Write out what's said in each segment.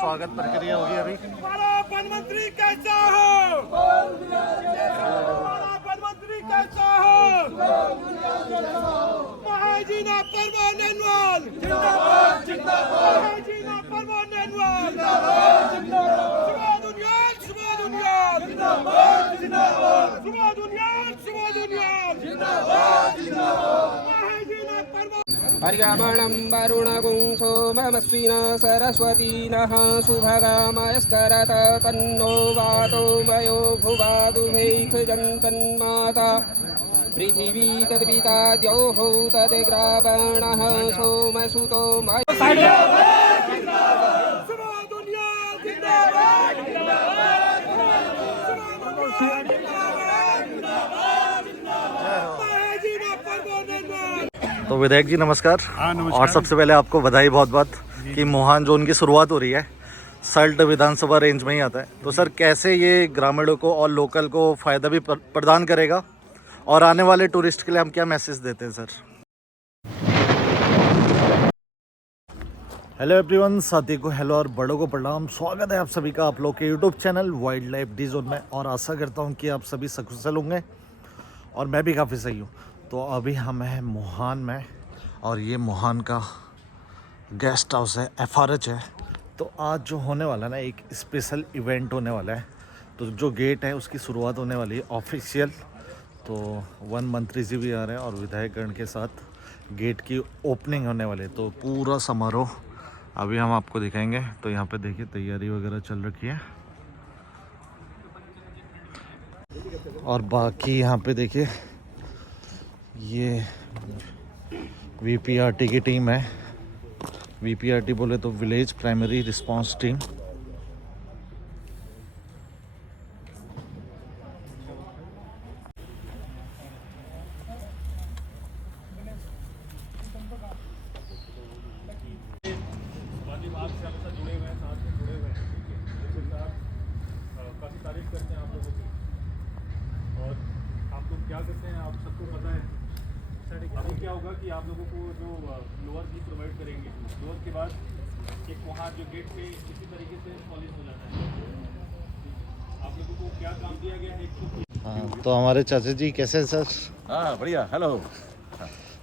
स्वागत प्रक्रिया होगी अभी। हमारा प्रधानमंत्री कैसा हो, हमारा प्रधानमंत्री कैसा हो, महाजीना परमानंद जिंदाबाद जिंदाबाद, महाजीना परमानंद सुबह दुनिया जिंदाबाद जिंदाबाद, सुबह दुनिया जिंदाबाद महाजीना परमानंद। हर्यमणं वरुणगुं सोममस्विना सरस्वती नः शुभगामयस्करत तन्नो वातो मयो भुवादुभैखजन्तन्माता पृथिवी तद्पिता द्यौः तद्ग्रावणः सोमसुतो मयो। तो विधायक जी नमस्कार। नमस्कार। और सबसे पहले आपको बधाई बहुत बहुत कि मोहान जोन की शुरुआत हो रही है। सल्ट विधानसभा रेंज में ही आता है। तो सर कैसे ये ग्रामीणों को और लोकल को फ़ायदा भी प्रदान करेगा और आने वाले टूरिस्ट के लिए हम क्या मैसेज देते हैं सर? हेलो एवरीवन, साथी को हेलो और बड़ों को प्रणाम। स्वागत है आप सभी का आप लोग के YouTube channel wild life D zone में। और आशा करता हूँ कि आप सभी सकुशल होंगे और मैं भी काफ़ी सही हूँ। तो अभी हम हैं मोहान में और ये मोहान का गेस्ट हाउस है, FRH है। तो आज जो होने वाला है ना, एक स्पेशल इवेंट होने वाला है। तो जो गेट है उसकी शुरुआत होने वाली है ऑफिशियल। तो वन मंत्री जी भी आ रहे हैं और विधायकगण के साथ गेट की ओपनिंग होने वाली है। तो पूरा समारोह अभी हम आपको दिखाएंगे। तो यहाँ पे देखिए तैयारी वगैरह चल रखी है और बाकी यहाँ पे देखिए ये VPRT की टीम है। VPRT बोले तो विलेज प्राइमरी रिस्पांस टीम। काफ़ी तारीफ करते हैं आप लोगों की और आप लोग क्या करते हैं आप सबको पता है। अभी क्या होगा कि आप लोगों को जो लोअर भी प्रोवाइड करेंगे, लोअर के बाद एक वहाँ जो गेट पे इसी तरीके से पॉलिश हो जाता है। आप लोगों को क्या काम दिया गया है? हाँ, तो हमारे चाचा जी कैसे हैं सर? हाँ बढ़िया, हेलो।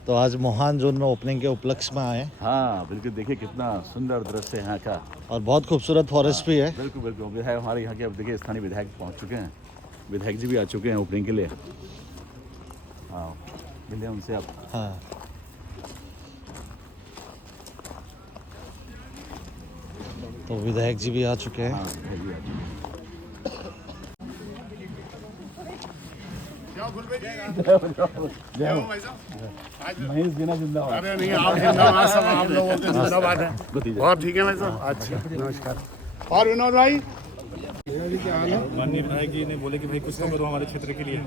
तो आज मोहान जोन में ओपनिंग के उपलक्ष्य में आए। हाँ बिल्कुल, देखिए कितना सुंदर दृश्य है यहाँ का और बहुत खूबसूरत फॉरेस्ट भी है। बिल्कुल बिल्कुल। विधायक हमारे यहाँ के अब देखिए स्थानीय विधायक पहुँच चुके हैं। विधायक जी भी आ चुके हैं ओपनिंग के लिए। हाँ मिले उनसे आप। हाँ तो विधायक जी भी आ चुके हैं। हाँ विधायक जी आ चुके हैं। महेश बिना जिंदाबाद। अरे नहीं, आप जिंदाबाद, सब आप लोगों के जिंदाबाद है। और ठीक है भाई साहब? अच्छा नमस्कार। और विनोद भाई माननीय विधायक जी ने बोले कि भाई कुछ तो करो हमारे क्षेत्र के लिए,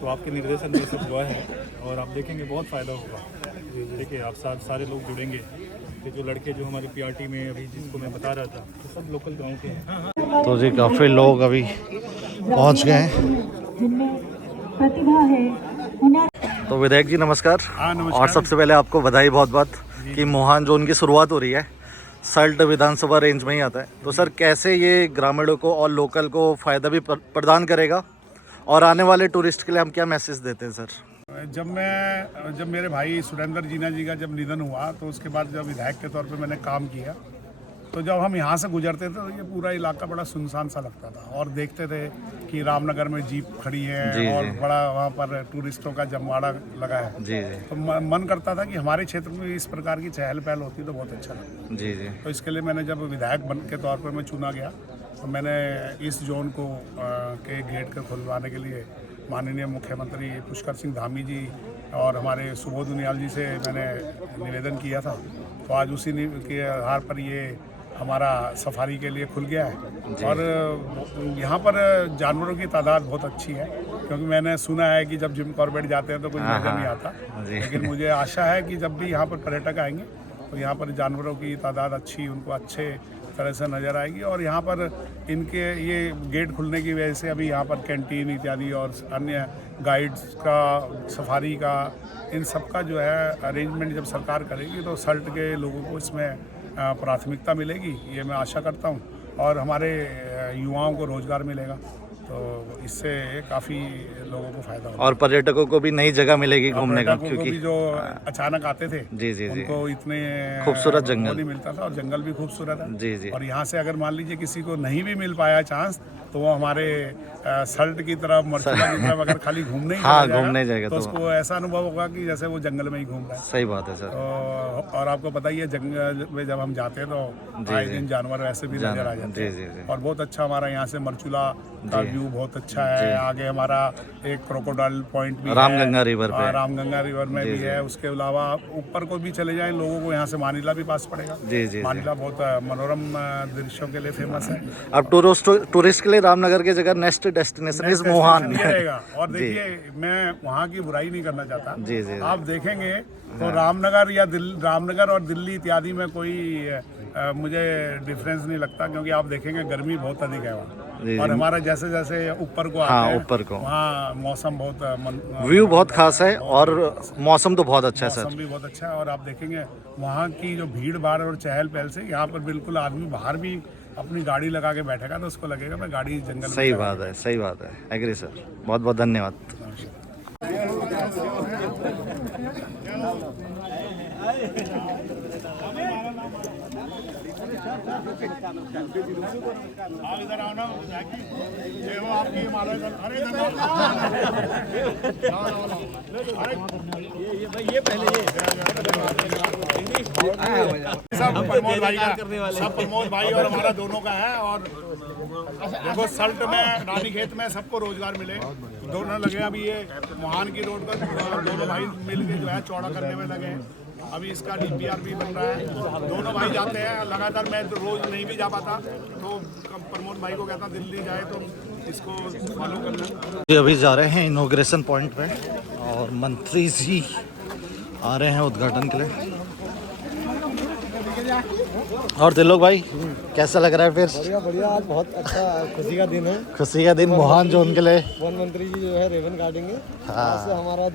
तो आपके निर्देशन में सब हुआ है और आप देखेंगे बहुत फ़ायदा होगा। देखिए आप सारे लोग जुड़ेंगे। ये जो लड़के जो हमारे PRT में अभी जिसको मैं बता रहा था, तो सब लोकल गाँव के हैं। तो जी काफ़ी लोग अभी पहुंच गए हैं। प्रतिभा है, हुनर। तो विधायक जी नमस्कार। नमस्कार। और सबसे पहले आपको बधाई बहुत बहुत कि मोहान जोन की शुरुआत हो रही है। सल्ट विधानसभा रेंज में ही आता है। तो सर कैसे ये ग्रामीणों को और लोकल को फ़ायदा भी प्रदान करेगा और आने वाले टूरिस्ट के लिए हम क्या मैसेज देते हैं सर? जब मेरे भाई सुरेंद्र जीना जी का जब निधन हुआ, तो उसके बाद जब विधायक के तौर पे मैंने काम किया, तो जब हम यहाँ से गुजरते थे तो ये पूरा इलाका बड़ा सुनसान सा लगता था। और देखते थे कि रामनगर में जीप खड़ी है और बड़ा वहाँ पर टूरिस्टों का जमवाड़ा लगा है। जी जी। तो मन करता था कि हमारे क्षेत्र में इस प्रकार की चहल पहल होती तो बहुत अच्छा लगता। जी जी। तो इसके लिए मैंने जब विधायक बन के तौर पर मैं चुना गया, तो मैंने इस जोन को के गेट को खुलवाने के लिए माननीय मुख्यमंत्री पुष्कर सिंह धामी जी और हमारे सुबोध उनियाल जी से मैंने निवेदन किया था। तो आज उसी के आधार पर ये हमारा सफारी के लिए खुल गया है। और यहाँ पर जानवरों की तादाद बहुत अच्छी है, क्योंकि मैंने सुना है कि जब जिम कॉर्बेट जाते हैं तो कुछ नजर नहीं आता, लेकिन मुझे आशा है कि जब भी यहाँ पर पर्यटक आएंगे तो यहाँ पर जानवरों की तादाद अच्छी, उनको अच्छे तरह से नज़र आएगी। और यहाँ पर इनके ये गेट खुलने की वजह से अभी यहाँ पर कैंटीन इत्यादि और अन्य गाइड्स का, सफारी का, इन सब का जो है अरेंजमेंट जब सरकार करेगी तो सल्ट के लोगों को इसमें प्राथमिकता मिलेगी, ये मैं आशा करता हूँ। और हमारे युवाओं को रोज़गार मिलेगा, तो इससे काफ़ी लोगों को फ़ायदा होगा। और पर्यटकों को भी नई जगह मिलेगी घूमने का, पर्यटकों को क्योंकि भी जो अचानक आते थे जी जी जी उनको इतने खूबसूरत जंगल नहीं मिलता था, और जंगल भी खूबसूरत है। जी जी और यहाँ से अगर मान लीजिए किसी को नहीं भी मिल पाया चांस, तो वो हमारे सल्ट की तरफ, मरचुला की तरफ अगर खाली घूमने ही हाँ, चला घूमने जाएगा तो तो उसको ऐसा अनुभव होगा कि जैसे वो जंगल में ही घूम रहा है। सही बात है सर। और आपको पता ही है, जंगल में जब हम जाते हैं तो आए दिन जानवर वैसे भी नजर आ जाते हैं। जी जी जी और बहुत अच्छा हमारा यहाँ से मरचुला का व्यू बहुत अच्छा है। आगे हमारा एक क्रोकोडाइल पॉइंट भी रामगंगा रिवर पे। रामगंगा रिवर में भी है। उसके अलावा ऊपर को भी चले जाएं लोगों को, यहाँ से मानिला भी पास पड़ेगा। जी जी मानिला बहुत मनोरम दृश्यों के लिए फेमस है। अब टूरिस्ट के लिए रामनगर की जगह नेक्स्ट डेस्टिनेशन इज मोहान ये रहेगा। और देखिए, मैं वहाँ की बुराई नहीं करना चाहता। जी जी आप देखेंगे तो रामनगर या रामनगर और दिल्ली इत्यादि में कोई मुझे डिफरेंस नहीं लगता, क्योंकि आप देखेंगे गर्मी बहुत अधिक है वहाँ। और हमारा जैसे जैसे ऊपर को आते हैं, ऊपर को वहाँ मौसम बहुत व्यू बहुत खास है, और मौसम तो बहुत अच्छा है सर। मौसम भी बहुत अच्छा है। और आप देखेंगे वहाँ की जो भीड़ भाड़ और चहल पहल से, यहाँ पर बिल्कुल आदमी बाहर भी अपनी गाड़ी लगा के बैठेगा तो उसको लगेगा मैं गाड़ी जंगल में सही बात है, सही बात है। एग्री सर, बहुत बहुत धन्यवाद। इधर आओ ना, ये हो आपकी हिमालय। अरे ये पहले सब प्रमोद भाई का, सब प्रमोद भाई और हमारा दोनों का है। और देखो, सल्ट में, रानीखेत में सबको रोजगार मिले, दोनों लगे। अभी ये मोहान की रोड पर दोनों भाई मिल के जो है चौड़ा करने में लगे हैं। अभी इसका DPR भी बन रहा है। दोनों भाई जाते हैं लगातार। मैं तो रोज नहीं भी जा पाता, तो प्रमोद भाई को कहता दिल्ली जाए तो इसको फॉलो करना। अभी जा रहे हैं इनॉग्रेशन पॉइंट पे, और मंत्री जी आ रहे हैं उद्घाटन के लिए। और दिलोक भाई, कैसा लग रहा है फिर? बढ़िया बढ़िया, आज बहुत अच्छा खुशी का दिन है। खुशी का दिन मोहान जोन के लिए। वन मंत्री जी जो है रेवन काटेंगे। हाँ। आज से हमारा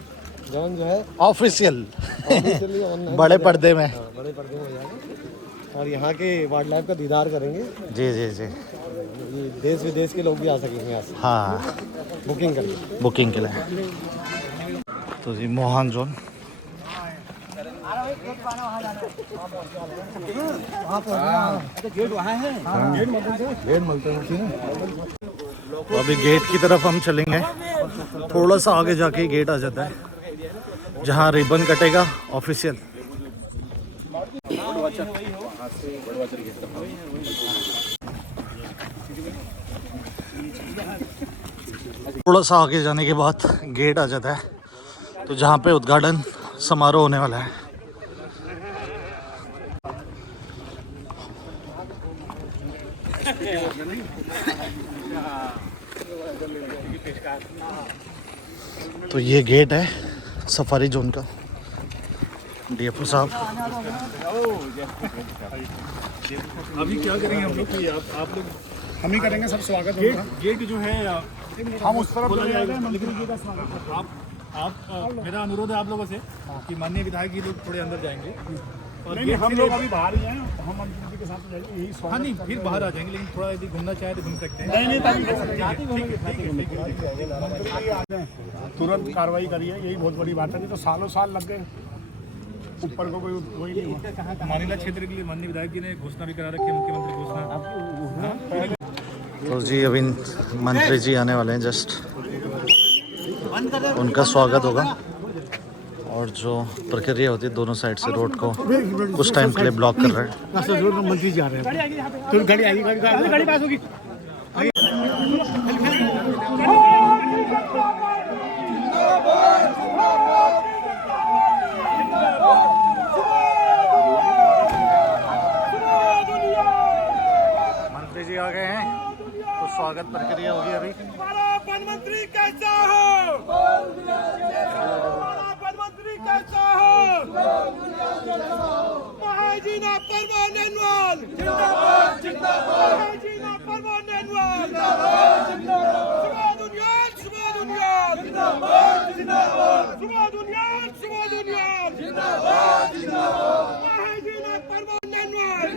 जोन जो है ऑफिशियल ऑफिशियली ऑनलाइन बड़े पर्दे में। बड़े पर्दे में हो जाएगा। और यहाँ के वाइल्ड लाइफ का दीदार करेंगे। जी जी जी। ये देश विदेश के लोग भी आ सकेंगे यहाँ से हाँ, बुकिंग करके। बुकिंग के लिए। तो जी मोहान जोन। अभी गेट की तरफ हम चलेंगे। थोड़ा सा आगे जाके गेट आ जाता है जहाँ रिबन कटेगा ऑफिशियल। थोड़ा सा आगे जाने के बाद गेट आ जाता है, तो जहाँ पे उद्घाटन समारोह होने वाला है। तो ये गेट है सफारी जोन का। DFO साहब, अभी क्या करेंगे हम लोग कि आप लोग हम ही करेंगे सब स्वागत होगा। गेट जो है हम उस तरफ खोला चले जाएगा, जाएंगे, लेकिन मंत्री जी का स्वागत। आप मेरा अनुरोध है आप लोगों से कि माननीय विधायक जी लोग थोड़े अंदर जाएंगे और नहीं, गेट हम से लोग अभी बाहर ही हैं, हम मंत्री जी के साथ जाएंगे, यही हाँ स्वागत। नहीं फिर बाहर आ जाएंगे, लेकिन थोड़ा यदि घूमना चाहे तो घूम सकते हैं। नहीं तुरंत कार्रवाई करिए, यही बहुत बड़ी बात है। नहीं तो सालों साल लग गए, ऊपर को कोई नहीं हुआ। मानिला क्षेत्र के लिए माननीय विधायक जी ने घोषणा भी करा रखी है, मुख्यमंत्री घोषणा। तो जी अभी मंत्री जी आने वाले हैं, जस्ट उनका स्वागत होगा। और जो प्रक्रिया होती है, दोनों साइड से रोड को कुछ टाइम के लिए ब्लॉक कर रहे हैं। मंत्री जा रहे हैं, तो गाड़ी आएगी, गाड़ी पास होगी। मंत्री जी आ गए हैं, तो स्वागत प्रक्रिया होगी अभी। प्रधानमंत्री कैसा हो? प्रधानमंत्री कैसा हो? महाजीना परमानेंटवाल जिंदाबाद जिंदाबाद। महाजीना परमानेंटवाल जिंदाबाद जिंदाबाद। सुबह दुनिया जिंदाबाद जिंदाबाद। सुबह दुनिया जिंदाबाद जिंदाबाद। महाजीना परमानेंटवाल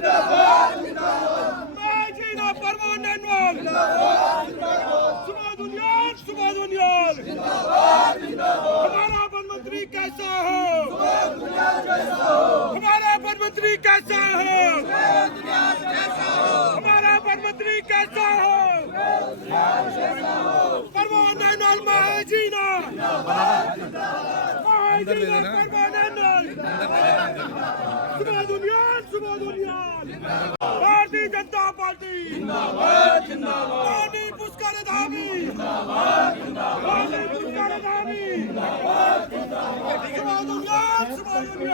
कैसा हो? हमारा प्रधानमंत्री कैसा हो? हमारा प्रधानमंत्री कैसा हो? परमानंद महाजीना सुबह दुनिया Bharatiya Janata party party Pushkar Dhami party Pushkar Dhami सुबह दुनिया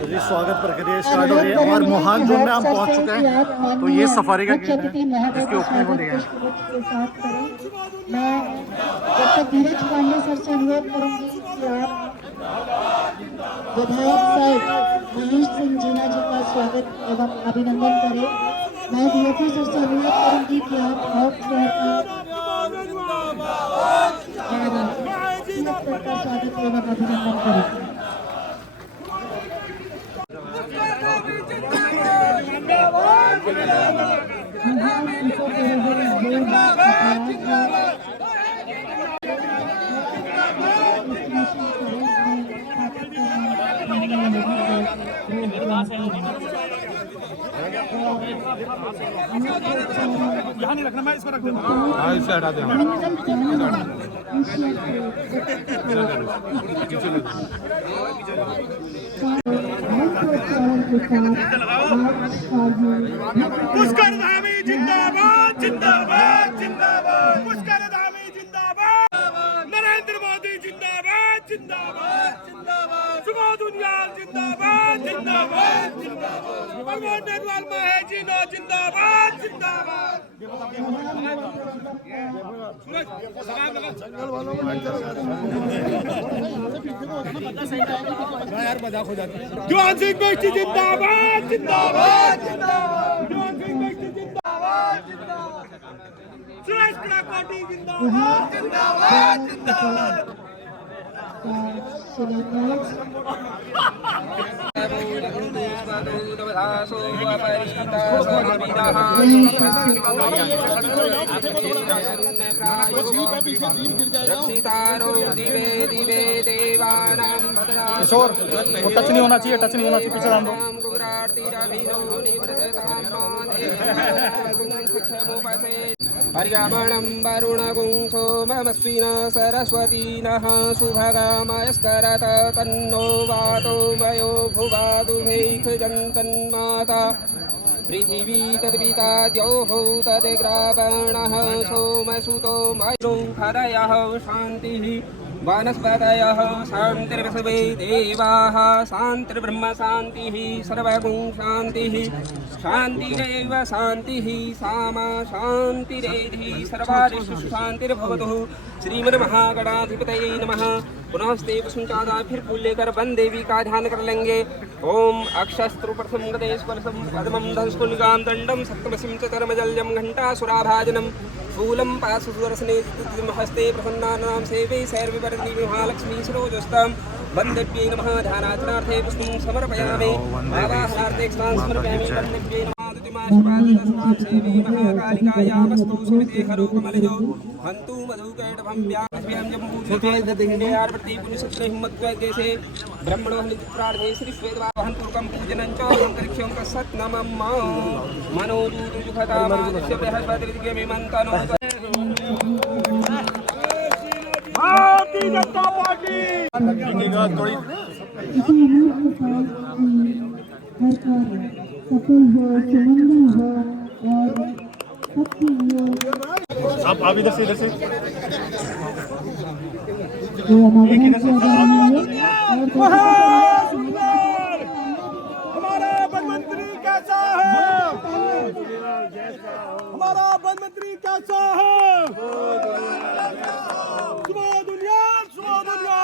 तो जी स्वागत प्रक्रिया स्टार्ट हो रही है और मोहान जोन में हम पहुंच चुके हैं। तो ये सफारी का गेट है जिसके ओपनिंग होने है। मैं डॉक्टर धीरज पांडे सर से अनुरोध करूंगी कि आप विधायक साहब महेश सिंह जीना जी का स्वागत एवं अभिनंदन करें। मैं डीएफओ सर से अनुरोध करूंगी कि आप नॉर्थ फ्लोर का स्वागत एवं अभिनंदन करें। यहाँ नहीं रखना, मैं इसको रख देता हूँ। हाँ, इसे हटा दे। पुष्कर धामी जिंदाबाद जिंदाबाद जिंदाबाद पुष्कर धामी जिंदाबाद नरेंद्र मोदी जिंदाबाद जिंदाबाद जिंदाबाद सुबह दुनिया जिंदाबाद जिंदाबाद जिंदाबाद परमानंद महाजीनो जिंदाबाद जिंदाबाद जवान सिंह बेटी जिंदाबाद जिंदाबाद जिंदाबाद जवान सिंह बेटी जिंदाबाद जिंदाबाद सुरेश पार्टी जिंदाबाद जिंदाबाद जिंदाबाद किशोर, वो टच नहीं होना चाहिए, टच नहीं होना चाहिए, पीछे ध्यान दो। हर्यमणं वरुणगुं सोममस्विन सरस्वती नः शुभगामयस्करत तन्नो वातो मयो भुवादुभैखजन्तन्माता पृथिवी तद्पिता द्यौः तद्ग्रावणः सोमसुतो मयो हरयः शान्तिः वनस्पतयः शान्तिर्विश्वे देवाः शान्तिर्ब्रह्म शान्तिः सर्वगुं शान्तिः शान्तिरेव शान्तिः सामा शान्तिरेधि सर्वादिषु शान्तिर्भवतु। श्रीमन्महागणाधिपतये नमः। पुनः स्तेव सुचादा फिर फूल लेकर वन देवी का ध्यान कर लेंगे। ओम अक्षस्त्रु प्रथम गदेश्वरसम पद्मं धंस्कुलिकां दण्डं सप्तमसिं च कर्मजल्यं घण्टासुराभाजनं शूलं पाशुसुदर्शने हस्ते प्रसन्नानां सेवे सैर्विवर्धिनी महालक्ष्मी सरोजस्तां वन्देभ्यै नमः। ध्यानार्चनार्थे पुष्पं समर्पयामि। आवाहनार्थे स्नानं समर्पयामि। वन्देभ्यै नमः। सेवी महाकालिकायामस्तु सुविते करोकमलयो हन्तु मधुकैटभं व्याभ्यां जम्बूर्ति पुनिसत्र हिम्मत्वैदेशे ब्रह्मणो हनित्रार्थे श्री श्वेतवाहन पूर्वकं पूजनं च अंतरिक्षं तत्सत् नमः। मनोदूतुखतामादस्य बृहस्पतिर्दिव्यमिमन्तनो भारतीय जनता पार्टी सफल हो, सुमंगल हो और सबके लिए आप इधर से हमारा प्रधानमंत्री कैसा है? हमारा प्रधानमंत्री कैसा है? सुबह दुनिया सुबह दुनिया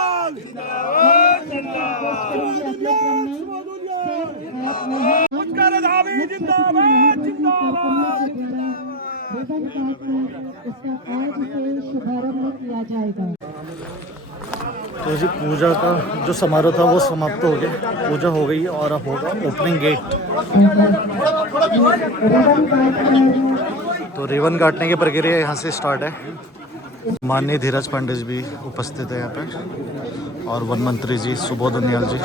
पुष्कर धामी जिंदाबाद जिंदाबाद इसका आज से शुभारंभ किया जाएगा। तो जी पूजा का जो समारोह था वो समाप्त हो गया, पूजा हो गई और अब होगा ओपनिंग गेट। तो रिबन काटने की प्रक्रिया यहाँ से स्टार्ट है। माननीय धीरज पांडे जी भी उपस्थित है यहाँ पे और वन मंत्री जी सुबोध उनियाल जी।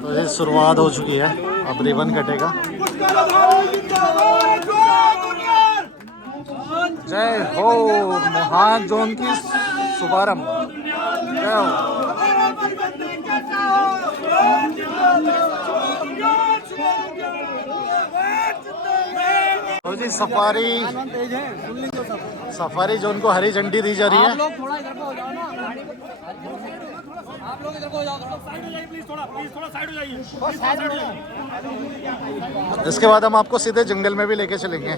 तो ये शुरुआत हो चुकी है, अब रिबन कटेगा। जय हो मोहान जोन की शुभारंभ। जय हो। तो जी सफारी जोन को हरी झंडी दी जा रही है। आप लोग इधर को जाओ, थोड़ा साइड हो जाइए प्लीज, थोड़ा साइड हो जाइए। इसके बाद हम आपको सीधे जंगल में भी लेके चलेंगे।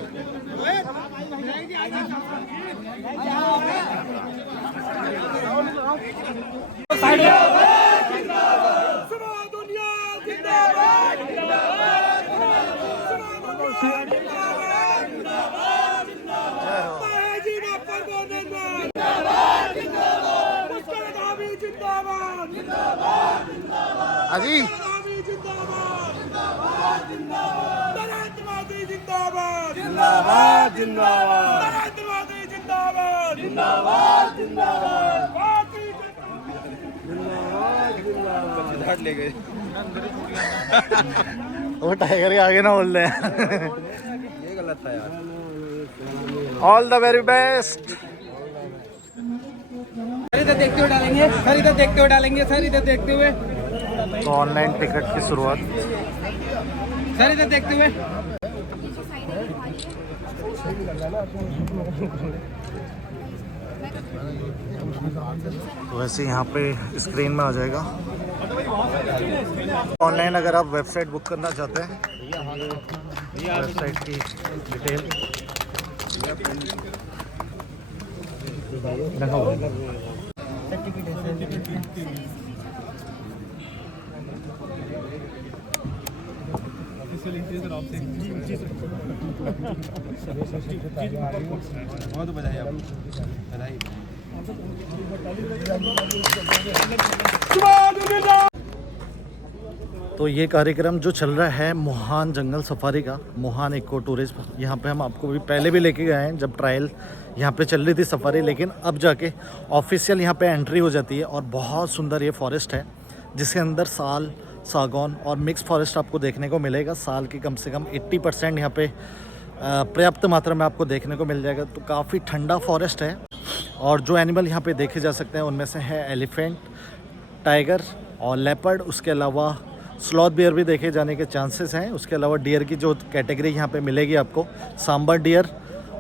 अजी जिंदाबाद जिंदाबाद जिंदाबाद जिंदाबाद जिंदाबाद ले गए। वो टाइगर के आगे ना बोल रहे हैं। ये गलत था यार। All the very best. Sir इधर देखते हुए डालेंगे, सर इधर देखते हुए डालेंगे, सर इधर देखते हुए, तो ऑनलाइन टिकट की शुरुआत। सर इधर देखते हुए। तो वैसे यहाँ पे स्क्रीन में आ जाएगा। ऑनलाइन अगर आप वेबसाइट बुक करना चाहते हैं, वेबसाइट की डिटेल लगा हुआ है। बहुत बधाई आपको। तो ये कार्यक्रम जो चल रहा है मोहान जंगल सफारी का, मोहान इको टूरिज्म, यहाँ पे हम आपको भी पहले भी लेके गए हैं जब ट्रायल यहाँ पे चल रही थी सफारी, लेकिन अब जाके ऑफिशियल यहाँ पे एंट्री हो जाती है। और बहुत सुंदर ये फॉरेस्ट है जिसके अंदर साल, सागौन और मिक्स फॉरेस्ट आपको देखने को मिलेगा। साल की कम से कम 80% यहाँ पे पर्याप्त मात्रा में आपको देखने को मिल जाएगा। तो काफ़ी ठंडा फॉरेस्ट है और जो एनिमल यहाँ पे देखे जा सकते हैं उनमें से है एलिफेंट, टाइगर और लेपर्ड। उसके अलावा स्लॉथ बियर भी देखे जाने के चांसेस हैं। उसके अलावा डियर की जो कैटेगरी यहाँ पे मिलेगी आपको, सांबर डियर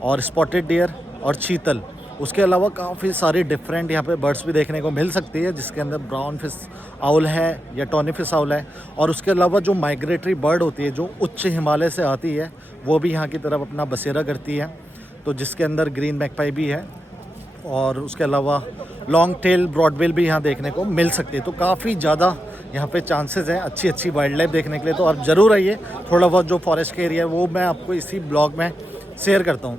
और स्पॉटेड डियर और चीतल। उसके अलावा काफ़ी सारी डिफरेंट यहाँ पे बर्ड्स भी देखने को मिल सकती है, जिसके अंदर ब्राउन फिश आउल है या टॉनी फिश आउल है। और उसके अलावा जो माइग्रेटरी बर्ड होती है जो उच्च हिमालय से आती है, वो भी यहाँ की तरफ अपना बसेरा करती है, तो जिसके अंदर ग्रीन मैकपाई भी है। और उसके अलावा लॉन्ग टेल ब्रॉडबिल भी यहाँ देखने को मिल सकती है। तो काफ़ी ज़्यादा यहाँ पे चांसेस हैं अच्छी वाइल्ड लाइफ देखने के लिए। तो आप ज़रूर आइए। थोड़ा बहुत जो फॉरेस्ट का एरिया है वो मैं आपको इसी ब्लॉग में शेयर करता हूँ।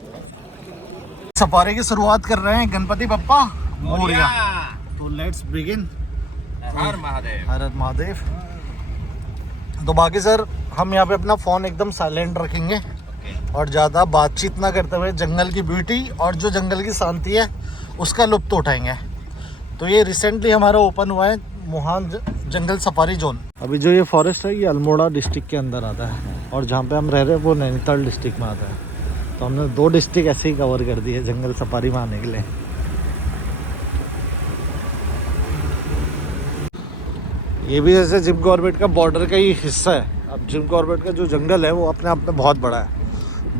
सफारी की शुरुआत कर रहे हैं गणपति बप्पा मोरिया। तो लेट्स बिगिन। हर महादेव। हर महादेव। तो बाकी सर हम यहाँ पे अपना फ़ोन एकदम साइलेंट रखेंगे और ज़्यादा बातचीत ना करते हुए जंगल की ब्यूटी और जो जंगल की शांति है उसका लुत्फ़ उठाएंगे। तो ये रिसेंटली हमारा ओपन हुआ है मोहान जंगल सफारी जोन। अभी जो ये फॉरेस्ट है ये अल्मोड़ा डिस्ट्रिक्ट के अंदर आता है और जहाँ पे हम रह रहे हैं वो नैनीताल डिस्ट्रिक्ट में आता है। तो हमने 2 डिस्ट्रिक्ट ऐसे ही कवर कर दिए जंगल सफारी में आने के लिए। ये भी जैसे जिम कॉर्बेट का बॉर्डर का ही हिस्सा है। अब जिम कॉर्बेट का जो जंगल है वो अपने आप में बहुत बड़ा है,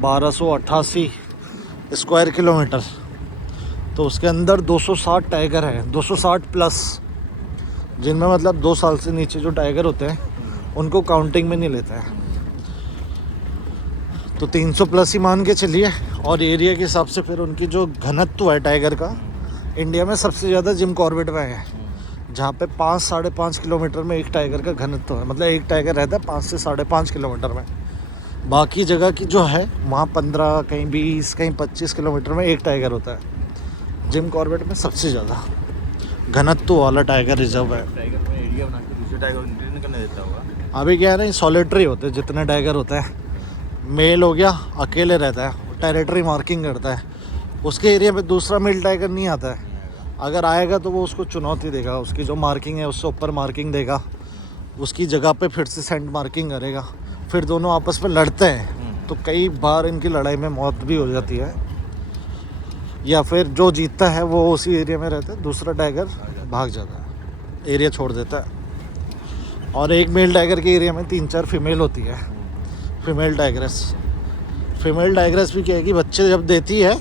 1288 स्क्वायर किलोमीटर। तो उसके अंदर 260 टाइगर है, 260 प्लस, जिनमें मतलब 2 साल से नीचे जो टाइगर होते हैं उनको काउंटिंग में नहीं लेता है। तो 300 प्लस ही मान के चलिए। और एरिया के हिसाब से फिर उनकी जो घनत्व है टाइगर का, इंडिया में सबसे ज़्यादा जिम कॉर्बेट में है, जहाँ पे 5-5.5 किलोमीटर में एक टाइगर का घनत्व है। मतलब एक टाइगर रहता है 5 से 5.5 किलोमीटर में। बाकी जगह की जो है वहाँ 15, कहीं 20, कहीं 25 किलोमीटर में एक टाइगर होता है। जिम कॉर्बेट में सबसे ज़्यादा घनत्व वाला टाइगर रिजर्व है। टाइगर में एरिया बना के दूसरे टाइगर एंट्री नहीं करने देता होगा। अभी क्या है ना, सॉलिटरी होते हैं जितने टाइगर होते हैं। मेल हो गया अकेले रहता है, टेरिटरी मार्किंग करता है, उसके एरिया पे दूसरा मेल टाइगर नहीं आता है। अगर आएगा तो वो उसको चुनौती देगा, उसकी जो मार्किंग है उससे ऊपर मार्किंग देगा, उसकी जगह पे फिर से सेंट मार्किंग करेगा, फिर दोनों आपस में लड़ते हैं। तो कई बार इनकी लड़ाई में मौत भी हो जाती है, या फिर जो जीतता है वो उसी एरिया में रहता है, दूसरा टाइगर भाग जाता है, एरिया छोड़ देता है। और एक मेल टाइगर के एरिया में 3-4 फीमेल होती है, फीमेल टाइग्रेस। फीमेल टाइग्रेस भी क्या है कि बच्चे जब देती है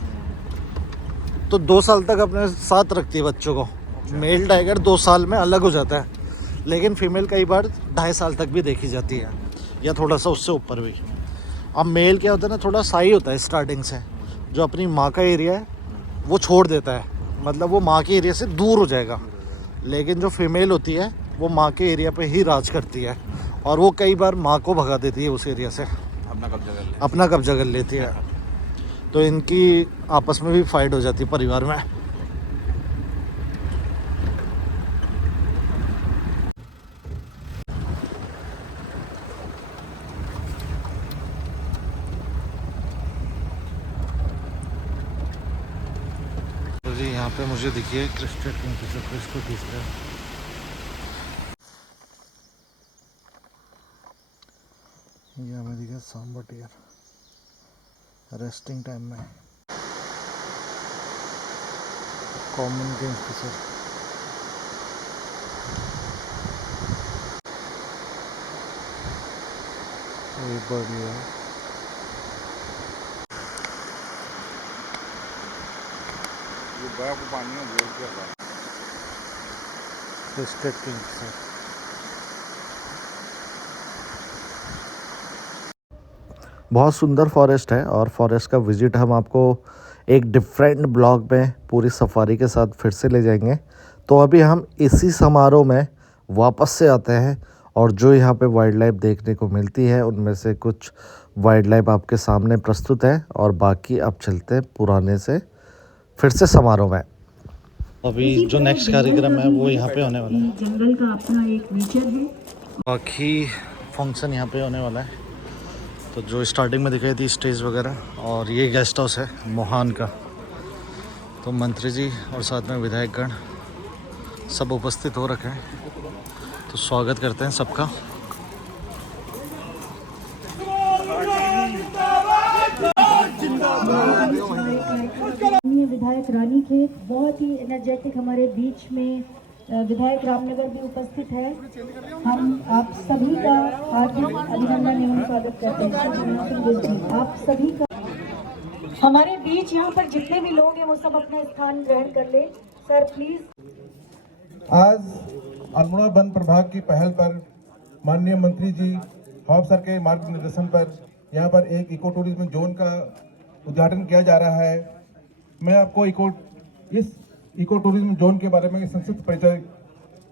तो 2 साल तक अपने साथ रखती है बच्चों को। मेल टाइगर 2 साल में अलग हो जाता है, लेकिन फीमेल कई बार 2.5 साल तक भी देखी जाती है, या थोड़ा सा उससे ऊपर भी। अब मेल क्या होता है ना, थोड़ा साई होता है स्टार्टिंग से, जो अपनी माँ का एरिया है वो छोड़ देता है, मतलब वो माँ के एरिया से दूर हो जाएगा। लेकिन जो फीमेल होती है वो माँ के एरिया पे ही राज करती है, और वो कई बार माँ को भगा देती है उस एरिया से, अपना कब्जा कर लेती है। तो इनकी आपस में भी फाइट हो जाती है परिवार में। तो जी यहाँ पे मुझे दिखिए क्रिस्टेड किंगफिशर, किसको दिखता है। ये हमें दिखा सांबर टियर रेस्टिंग टाइम में। कॉमन किंगफिशर, ये बड़ी है। Crested Kingfisher. बहुत सुंदर फॉरेस्ट है, और फॉरेस्ट का विज़िट हम आपको एक डिफरेंट ब्लॉग में पूरी सफारी के साथ फिर से ले जाएंगे। तो अभी हम इसी समारोह में वापस से आते हैं, और जो यहाँ पे वाइल्ड लाइफ देखने को मिलती है उनमें से कुछ वाइल्ड लाइफ आपके सामने प्रस्तुत है, और बाकी अब चलते हैं पुराने से फिर से समारोह में। अभी जो नेक्स्ट कार्यक्रम है वो यहाँ पे होने वाला है। जंगल का अपना एक नेचर है। बाकी फंक्शन यहाँ पे होने वाला है। तो जो स्टार्टिंग में दिखाई थी स्टेज वगैरह, और ये गेस्ट हाउस है मोहान का। तो मंत्री जी और साथ में विधायकगण सब उपस्थित हो रखे हैं, तो स्वागत करते हैं सबका। विधायक रानीखेत बहुत ही एनर्जेटिक हमारे बीच में विधायक रामनगर भी उपस्थित है। हम आप सभी का हार्दिक अभिनंदन एवं स्वागत करते हैं। आप सभी का हमारे बीच यहाँ पर जितने भी लोग हैं वो सब अपना स्थान ग्रहण कर ले। Sir please. आज अल्मोड़ा वन प्रभाग की पहल पर माननीय मंत्री जी हॉब सर के मार्गदर्शन पर यहाँ पर एक इको टूरिज्म जोन का उद्घाटन किया जा रहा है। मैं आपको इस इको टूरिज्म जोन के बारे में संक्षिप्त परिचय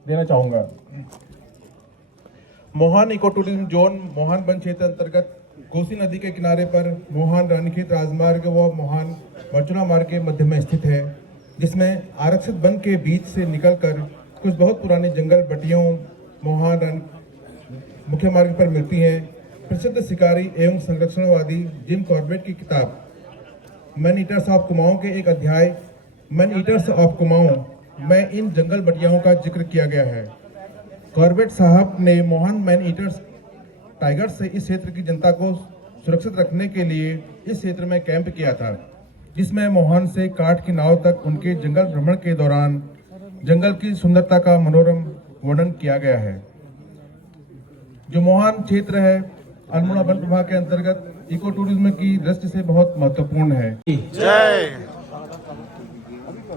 देना चाहूँगा। Mohan eco tourism zone Mohan वन क्षेत्र अंतर्गत कोसी नदी के किनारे पर मोहान रानीखेत राजमार्ग व मोहान मर्चुना मार्ग के मध्य में स्थित है, जिसमें आरक्षित वन के बीच से निकलकर कुछ बहुत पुराने जंगल बटियों मोहान मुख्य मार्ग पर मिलती हैं। प्रसिद्ध शिकारी एवं संरक्षणवादी जिम कॉर्बेट की किताब मैन ईटर्स ऑफ कुमाऊं के एक अध्याय मैन ईटर्स ऑफ कुमाऊं में इन जंगल बटियाओं का जिक्र किया गया है। कॉर्बेट साहब ने मोहन मैन ईटर्स टाइगर्स से इस क्षेत्र की जनता को सुरक्षित रखने के लिए इस क्षेत्र में कैंप किया था, जिसमें मोहन से काठ की नाव तक उनके जंगल भ्रमण के दौरान जंगल की सुंदरता का मनोरम वर्णन किया गया है। जो मोहन क्षेत्र है अल्मोड़ा वन प्रभाग के अंतर्गत इको टूरिज्म की दृष्टि से बहुत महत्वपूर्ण है। जय।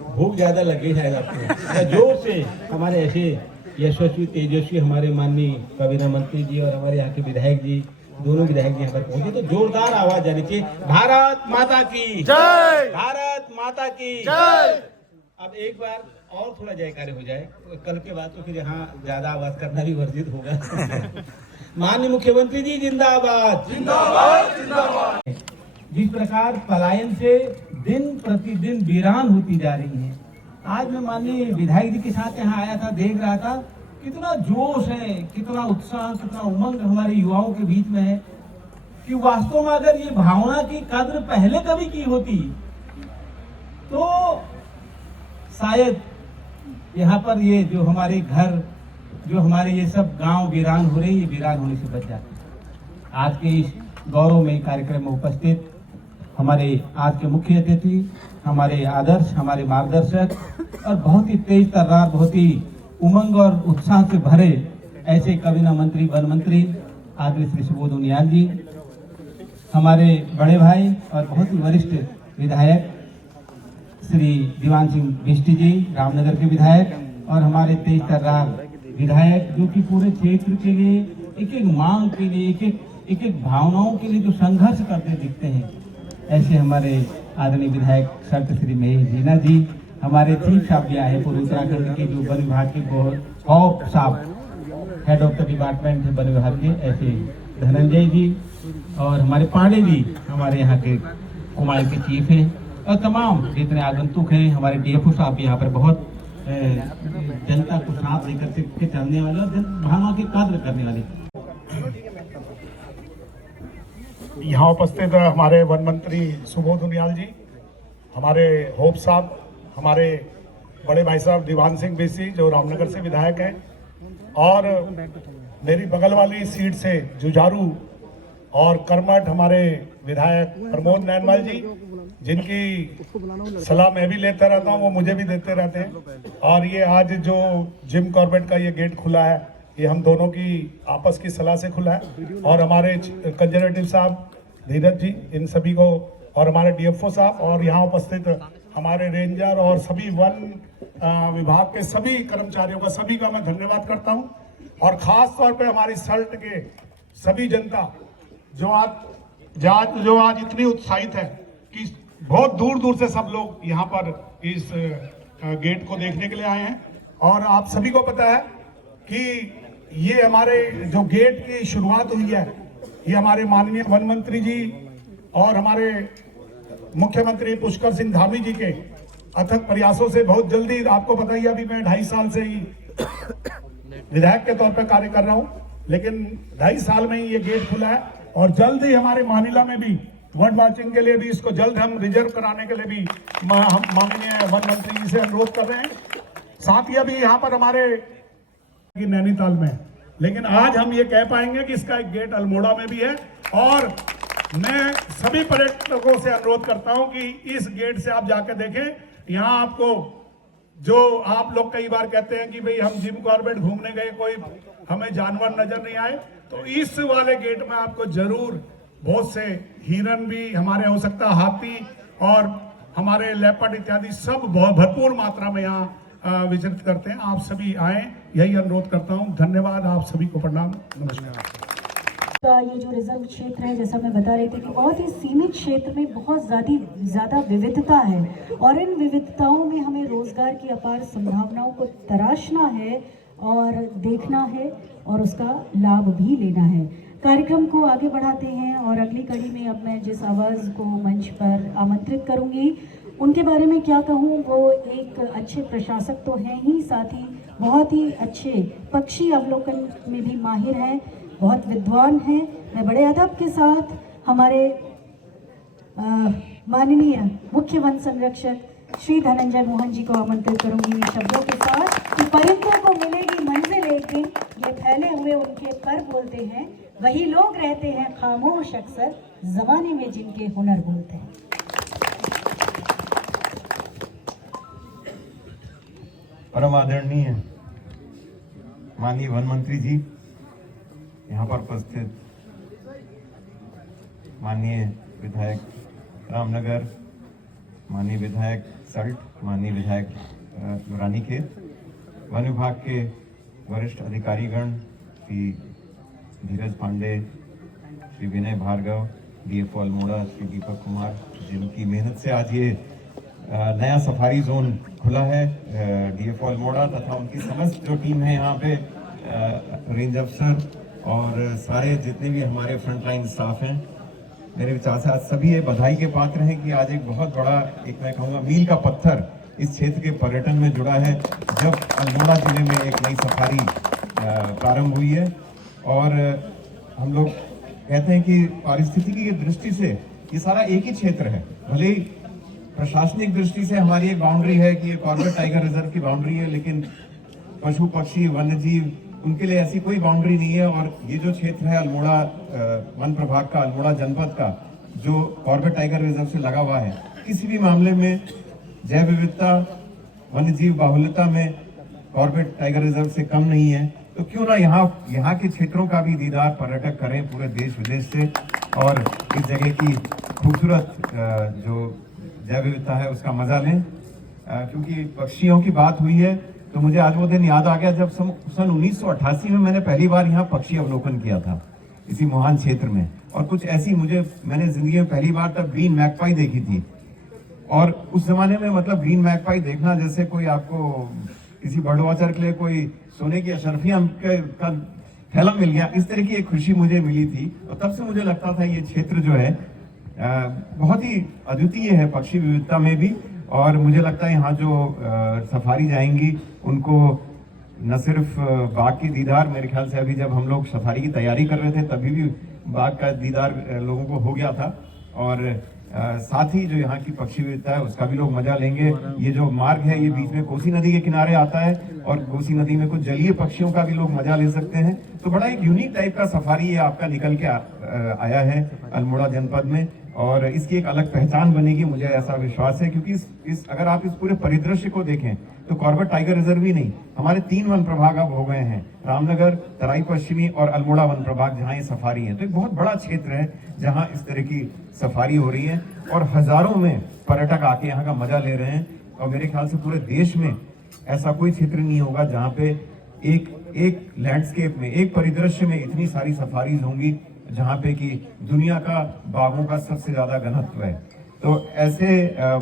भूख ज्यादा लगी है आपको, जोर से हमारे ऐसे यशस्वी तेजस्वी हमारे माननीय काबीना मंत्री जी और हमारे यहाँ के विधायक जी, दोनों विधायक जी यहाँ पर पहुंचे, तो जोरदार आवाज आनी चाहिए, भारत माता की जय, भारत माता की जय। अब एक बार और थोड़ा जयकारे हो जाए, कल के बाद तो फिर यहाँ ज्यादा आवाज करना भी वर्जित होगा। माननीय मुख्यमंत्री जी जिंदाबाद, जिंदाबाद, जिंदाबाद। जिस प्रकार पलायन से दिन प्रतिदिन वीरान होती जा रही है, आज मैं माननीय विधायक जी के साथ यहाँ आया था, देख रहा था कितना जोश है, कितना उत्साह, कितना उमंग हमारे युवाओं के बीच में है कि वास्तव में अगर ये भावना की कद्र पहले कभी की होती तो शायद यहाँ पर ये जो हमारे घर, जो हमारे ये सब गांव वीरान हो रहे, ये वीरान होने से बच जाते। आज के इस गौरवमय कार्यक्रम में उपस्थित हमारे आज के मुख्य अतिथि, हमारे आदर्श, हमारे मार्गदर्शक और बहुत ही तेज तर्रार, बहुत ही उमंग और उत्साह से भरे ऐसे काबीना मंत्री, वन मंत्री आदरणीय श्री सुबोध उनियाल जी, हमारे बड़े भाई और बहुत ही वरिष्ठ विधायक श्री दीवान सिंह बिष्ट जी, रामनगर के विधायक, और हमारे तेज तर्रार विधायक जो कि पूरे क्षेत्र के लिए एक एक मांग के लिए, एक एक भावनाओं के लिए जो संघर्ष करते दिखते हैं, ऐसे हमारे आदरणीय विधायक संत श्री महेश जीना जी, हमारे चीफ साहब भी आए पूर्व उत्तराखंड के, जो वन विभाग के बहुत साहब हेड ऑफ द डिपार्टमेंट है वन विभाग के, ऐसे धनंजय जी, और हमारे पांडे जी हमारे यहाँ के कुमाऊं के चीफ हैं, और तमाम जितने आगंतुक हैं, हमारे डीएफओ साहब यहाँ पर बहुत जनता को साथ लेकर के चलने वाले और भावना की कद्र करने वाले। यहाँ उपस्थित हमारे वन मंत्री सुबोध उनियाल जी, हमारे होप साहब, हमारे बड़े भाई साहब दीवान सिंह बेसी जो रामनगर से विधायक हैं, और मेरी बगल वाली सीट से जुझारू और कर्मठ हमारे विधायक प्रमोद नैनवाल जी, जिनकी सलाह मैं भी लेता रहता हूँ, वो मुझे भी देते रहते हैं। और ये आज जो जिम कॉर्बेट का ये गेट खुला है, ये हम दोनों की आपस की सलाह से खुला है, और हमारे कंजर्वेटिव साहब धीरज जी, इन सभी को, और हमारे डीएफओ साहब, और यहाँ उपस्थित हमारे रेंजर और सभी वन विभाग के सभी कर्मचारियों का, सभी का मैं धन्यवाद करता हूँ। और ख़ास तौर पे हमारी सल्ट के सभी जनता जो आज इतनी उत्साहित है कि बहुत दूर दूर से सब लोग यहाँ पर इस गेट को देखने के लिए आए हैं। और आप सभी को पता है कि ये हमारे जो गेट की शुरुआत हुई है, ये हमारे माननीय वन मंत्री जी और हमारे मुख्यमंत्री पुष्कर सिंह धामी जी के अथक प्रयासों से बहुत जल्दी, आपको पता ही अभी मैं 2.5 साल से ही विधायक के तौर पर कार्य कर रहा हूं, लेकिन 2.5 साल में ही ये गेट खुला है, और जल्द ही हमारे मानिला में भी बर्ड वॉचिंग के लिए भी इसको जल्द हम रिजर्व कराने के लिए भी हम माननीय वन मंत्री जी से अनुरोध कर रहे हैं। साथ ही अभी यहाँ पर हमारे नैनीताल में, लेकिन आज हम ये कह पाएंगे कि इसका एक गेट अल्मोड़ा में भी है। और मैं सभी पर्यटकों से अनुरोध करता हूं कि इस गेट से आप जाकर देखें। यहाँ आपको, जो आप लोग कई बार कहते हैं कि भाई हम जिम कॉर्बेट घूमने गए, कोई हमें जानवर नजर नहीं आए, तो इस वाले गेट में आपको जरूर बहुत से हिरन भी हमारे, हो सकता है हाथी और हमारे लेपर्ड इत्यादि सब बहुत भरपूर मात्रा में यहाँ विचरित करते हैं। आप सभी आए, यही अनुरोध करता हूँ। धन्यवाद, आप सभी को प्रणाम, नमस्कार। ये जो रिजर्व क्षेत्र है, जैसा मैं बता रही थी कि बहुत ही सीमित क्षेत्र में बहुत ज़्यादा विविधता है, और इन विविधताओं में हमें रोजगार की अपार संभावनाओं को तराशना है और देखना है और उसका लाभ भी लेना है। कार्यक्रम को आगे बढ़ाते हैं, और अगली कड़ी में अब मैं जिस आवाज़ को मंच पर आमंत्रित करूंगी, उनके बारे में क्या कहूं, वो एक अच्छे प्रशासक तो हैं ही, साथ ही बहुत ही अच्छे पक्षी अवलोकन में भी माहिर हैं, बहुत विद्वान हैं। मैं बड़े अदब के साथ हमारे माननीय मुख्य वन संरक्षक श्री धनंजय मोहन जी को आमंत्रित करूंगी शब्दों के साथ कि परिंदों को मिलेगी मंजिल एक दिन, ये फैले हुए उनके पर बोलते हैं, वही लोग रहते हैं खामोश अक्सर, जमाने में जिनके हुनर बोलते हैं। परम आदरणीय माननीय वन मंत्री जी, यहाँ पर उपस्थित माननीय विधायक रामनगर, माननीय विधायक सल्ट, माननीय विधायक रानीखेत, वन विभाग के वरिष्ठ अधिकारीगण श्री धीरज पांडे, श्री विनय भार्गव, डीएफओ अल्मोड़ा श्री दीपक कुमार, जिनकी मेहनत से आज ये नया सफारी जोन खुला है, डीएफओ अल्मोड़ा तथा उनकी समस्त जो टीम है यहाँ पे, रेंज अफसर और सारे जितने भी हमारे फ्रंटलाइन स्टाफ हैं, मेरे विचार से आज सभी ये बधाई के पात्र हैं कि आज एक बहुत बड़ा, एक मैं कहूँगा मील का पत्थर इस क्षेत्र के पर्यटन में जुड़ा है, जब अल्मोड़ा जिले में एक नई सफारी प्रारंभ हुई है। और हम लोग कहते हैं कि पारिस्थितिकी की दृष्टि से ये सारा एक ही क्षेत्र है, भले ही प्रशासनिक दृष्टि से हमारी एक बाउंड्री है कि ये कॉर्बेट टाइगर रिजर्व की बाउंड्री है, लेकिन पशु पक्षी वन्य जीव उनके लिए ऐसी कोई बाउंड्री नहीं है। और ये जो क्षेत्र है अल्मोड़ा वन प्रभाग का, अल्मोड़ा जनपद का, जो कॉर्बेट टाइगर रिजर्व से लगा हुआ है, किसी भी मामले में जैव विविधता, वन्य जीव बाहुल्यता में कॉर्बेट टाइगर रिजर्व से कम नहीं है। तो क्यों ना यहाँ के क्षेत्रों का भी दीदार पर्यटक करें पूरे देश विदेश से, और इस जगह की खूबसूरत जो जैव विविधता है उसका मजा लें। क्योंकि पक्षियों की बात हुई है तो मुझे आज वो दिन याद आ गया जब सन 1988 में मैंने पहली बार यहाँ पक्षी अवलोकन किया था इसी मोहान क्षेत्र में। और कुछ ऐसी मैंने जिंदगी में पहली बार तब ग्रीन मैगपाई देखी थी। और उस जमाने में मतलब ग्रीन मैगपाई देखना जैसे कोई आपको किसी बर्ड वॉचर के लिए कोई सोने की अशर्फियां का थैला मिल गया, इस तरह की एक खुशी मुझे मिली थी। और तब से मुझे लगता था ये क्षेत्र जो है बहुत ही अद्वितीय है पक्षी विविधता में भी। और मुझे लगता है यहाँ जो सफारी जाएंगी उनको न सिर्फ बाघ की दीदार, मेरे ख्याल से अभी जब हम लोग सफारी की तैयारी कर रहे थे तभी भी बाघ का दीदार लोगों को हो गया था, और साथ ही जो यहाँ की पक्षी विविधता है उसका भी लोग मजा लेंगे। ये जो मार्ग है ये बीच में कोसी नदी के किनारे आता है और कोसी नदी में कुछ जलीय पक्षियों का भी लोग मजा ले सकते हैं। तो बड़ा एक यूनिक टाइप का सफारी ये आपका निकल के आया है अल्मोड़ा जनपद में, और इसकी एक अलग पहचान बनेगी, मुझे ऐसा विश्वास है। क्योंकि इस अगर आप इस पूरे परिदृश्य को देखें तो कॉर्बेट टाइगर रिजर्व ही नहीं, हमारे 3 वन प्रभाग अब हो गए हैं, रामनगर, तराई पश्चिमी और अल्मोड़ा वन प्रभाग, जहाँ ये सफारी है। तो एक बहुत बड़ा क्षेत्र है जहाँ इस तरह की सफारी हो रही है और हजारों में पर्यटक आके यहाँ का मजा ले रहे हैं। और मेरे ख्याल से पूरे देश में ऐसा कोई क्षेत्र नहीं होगा जहाँ पे एक लैंडस्केप में, एक परिदृश्य में इतनी सारी सफारीज होंगी, जहाँ पे कि दुनिया का बाघों का सबसे ज्यादा घनत्व है। तो ऐसे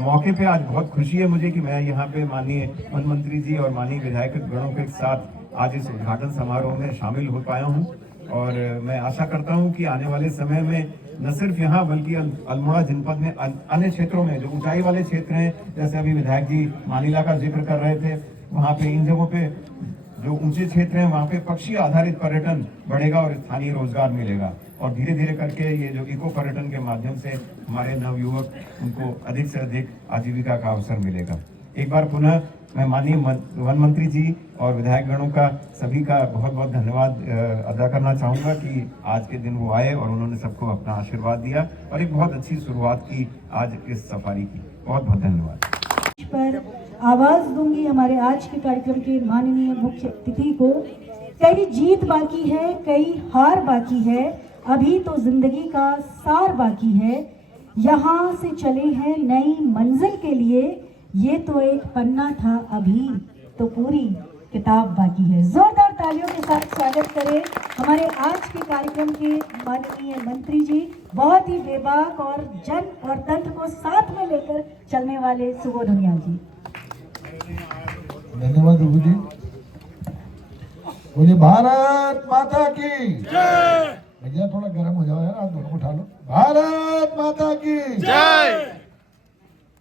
मौके पे आज बहुत खुशी है मुझे कि मैं यहाँ पे माननीय वन मंत्री जी और माननीय विधायक गणों के साथ आज इस उद्घाटन समारोह में शामिल हो पाया हूँ। और मैं आशा करता हूँ कि आने वाले समय में न सिर्फ यहाँ बल्कि अल्मोड़ा जनपद में अन्य क्षेत्रों में जो ऊंचाई वाले क्षेत्र हैं, जैसे अभी विधायक जी मानीला का जिक्र कर रहे थे, वहाँ पे इन जगहों पे जो ऊंचे क्षेत्र हैं वहाँ पे पक्षी आधारित पर्यटन बढ़ेगा और स्थानीय रोजगार मिलेगा। और धीरे धीरे करके ये जो इको पर्यटन के माध्यम से हमारे नवयुवक उनको अधिक से अधिक आजीविका का अवसर मिलेगा। एक बार पुनः मैं माननीय वन मंत्री जी और विधायक गणों का सभी का बहुत बहुत धन्यवाद अदा करना चाहूँगा कि आज के दिन वो आए और उन्होंने सबको अपना आशीर्वाद दिया और एक बहुत अच्छी शुरुआत की आज इस सफारी की। बहुत बहुत धन्यवाद। पर आवाज दूंगी हमारे आज के कार्यक्रम के माननीय मुख्य अतिथि को। कई जीत बाकी है, कई हार बाकी है, अभी तो जिंदगी का सार बाकी है। यहाँ से चले हैं नई मंजिल के लिए, ये तो एक पन्ना था, अभी तो पूरी किताब बाकी है। जोरदार तालियों के साथ स्वागत करें हमारे आज के कार्यक्रम के माननीय मंत्री जी, बहुत ही बेबाक और जन और तंत्र को साथ में लेकर चलने वाले सुबोध उनियाल जी। धन्यवाद रुबू जी। बोलिए भारत माता की जय। भैया थोड़ा गर्म हो जाओ यार, आप दोनों उठा लो। भारत माता की जय।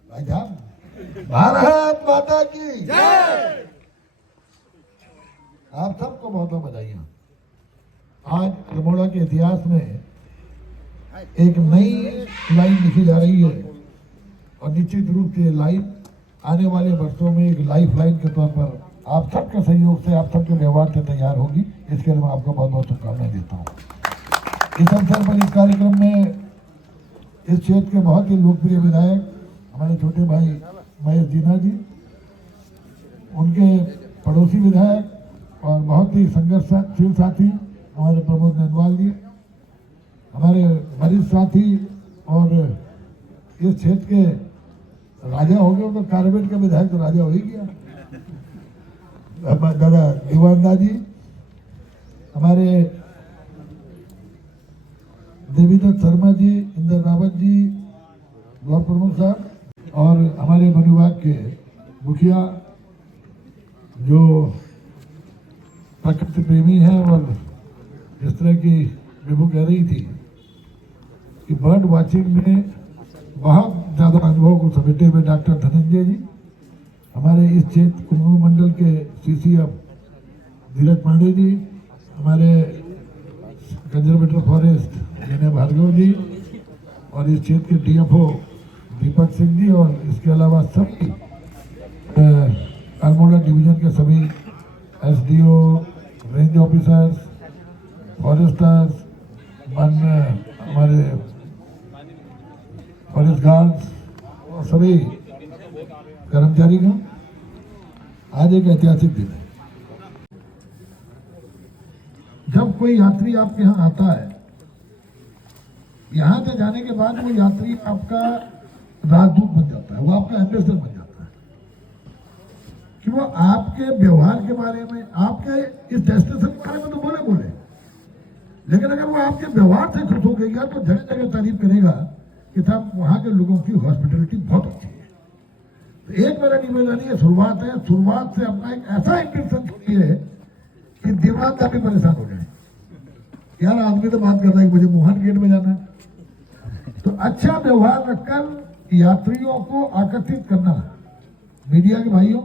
भाई साहब भारत माता की जय। आप सबको बहुत बहुत बधाइयाँ। आज अल्मोड़ा के इतिहास में एक नई लाइन लिखी जा रही है और निश्चित रूप से लाइन आने वाले वर्षों में एक लाइफ लाइन के तौर पर आप सबके सहयोग से, आप सबके व्यवहार से तैयार होगी। इसके लिए मैं आपको बहुत बहुत शुभकामनाएं देता हूँ। इस अवसर पर इस कार्यक्रम में इस क्षेत्र के बहुत ही लोकप्रिय विधायक हमारे छोटे भाई महेश जीना जी, उनके पड़ोसी विधायक और बहुत ही संघर्षशील साथी हमारे प्रमोद नंदवाल जी, हमारे वरिष्ठ साथी और इस क्षेत्र के राजा हो गए, तो कारबेट के विधायक तो राजा हो ही गया, दादा दीवानदा जी, हमारे देवीदत्त शर्मा जी, इंद्र रावत जी, ब्लॉक प्रमुख साहब और हमारे वन विभाग के मुखिया जो प्रकृति प्रेमी हैं और इस तरह की विभू कह रही थी कि बर्ड वॉचिंग में बहुत ज़्यादा अनुभव को समेटे हुए डॉक्टर धनंजय जी, हमारे इस क्षेत्र कुमाऊं मंडल के CCF धीरज पांडे जी, हमारे कंजर्वेटर फॉरेस्ट विनय भार्गव जी और इस क्षेत्र के DFO दीपक सिंह जी और इसके अलावा सभी अल्मोड़ा डिवीजन के सभी SDO, रेंज ऑफिसर्स, फॉरेस्टर्स, हमारे फॉरेस्ट गार्ड्स और सभी कर्मचारी का आज एक ऐतिहासिक दिन है। जब कोई यात्री आपके यहाँ आता है, यहाँ से जाने के बाद वो यात्री आपका राजदूत बन जाता है, वो आपका एम्बेसडर बन जाता है कि वो आपके व्यवहार के बारे में, आपके इस डेस्टिनेशन के बारे में तो बोले, लेकिन अगर वो आपके व्यवहार से खुश हो गया तो जगह जगह तारीफ करेगा कि साहब वहाँ के लोगों की हॉस्पिटलिटी बहुत अच्छी है। तो एक मेरा निवेदन है, शुरुआत है, शुरुआत से अपना एक ऐसा इंटेंशन छोड़िए कि दिमाग का भी परेशान हो जाए। यार आदमी तो बात कर रहा है कि मुझे मोहन गेट में जाना है, तो अच्छा व्यवहार रखकर यात्रियों को आकर्षित करना। मीडिया के भाइयों,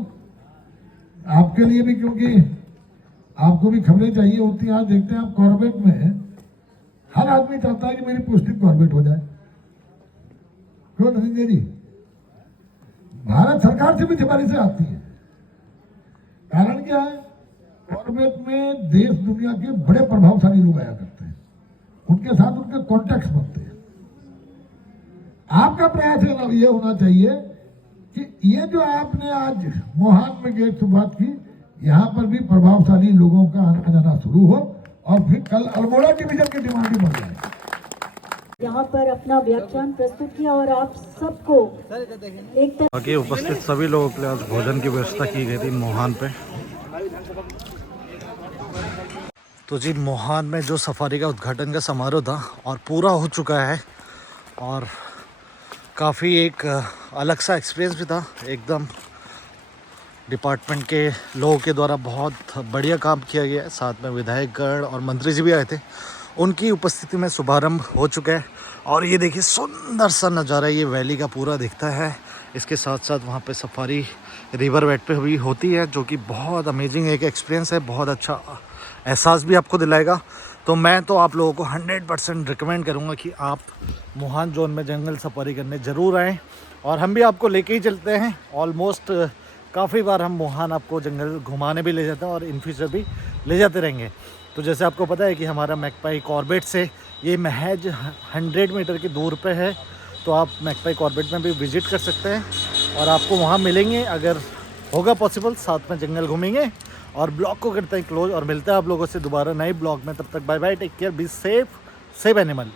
आपके लिए भी, क्योंकि आपको भी खबरें चाहिए होती हैं। आज देखते हैं आप कॉर्बेट में हर आदमी चाहता है कि मेरी पोस्टिंग कॉर्बेट हो जाए। क्यों धनंजय जी? भारत सरकार से भी सिफारिशें आती है। कारण क्या है? कॉर्बेट में देश दुनिया के बड़े प्रभावशाली लोग आया करते हैं, उनके साथ उनके कॉन्टैक्ट्स बनते हैं। आपका प्रयास ये होना चाहिए कि ये जो आपने आज मोहान में गेट शुरुआत की, यहाँ पर भी प्रभावशाली लोगों का आना जाना शुरू हो और फिर कल अल्मोड़ा डिवीजन की डिमांड भी बढ़ जाए। यहाँ पर अपना व्याख्यान प्रस्तुत किया और आप सबको एक तरह बाकी उपस्थित सभी लोगों के लिए आज भोजन की व्यवस्था की गई थी मोहान पे। तो जी मोहान में जो सफारी का उद्घाटन का समारोह था और पूरा हो चुका है और काफ़ी एक अलग सा एक्सपीरियंस भी था। एकदम डिपार्टमेंट के लोगों के द्वारा बहुत बढ़िया काम किया गया है। साथ में विधायकगण और मंत्री जी भी आए थे, उनकी उपस्थिति में शुभारंभ हो चुका है। और ये देखिए सुंदर सा नज़ारा ये वैली का पूरा दिखता है। इसके साथ साथ वहाँ पे सफारी रिवर वेट पे भी होती है, जो कि बहुत अमेजिंग एक एक्सपीरियंस है, बहुत अच्छा एहसास भी आपको दिलाएगा। तो मैं तो आप लोगों को 100% रिकमेंड करूँगा कि आप मोहान जोन में जंगल सफारी करने ज़रूर आएँ और हम भी आपको लेके ही चलते हैं। ऑलमोस्ट काफ़ी बार हम मोहान आपको जंगल घुमाने भी ले जाते हैं और इन फ्यूचर भी ले जाते रहेंगे। तो जैसे आपको पता है कि हमारा मैकपाई कॉर्बेट से ये महज 100 मीटर की दूर पे है, तो आप मैकपाई कॉर्बेट में भी विज़िट कर सकते हैं और आपको वहाँ मिलेंगे। अगर होगा पॉसिबल साथ में जंगल घूमेंगे। और ब्लॉग को करते हैं क्लोज और मिलते हैं आप लोगों से दोबारा नए ब्लॉग में। तब तक bye bye, take care, be safe animal.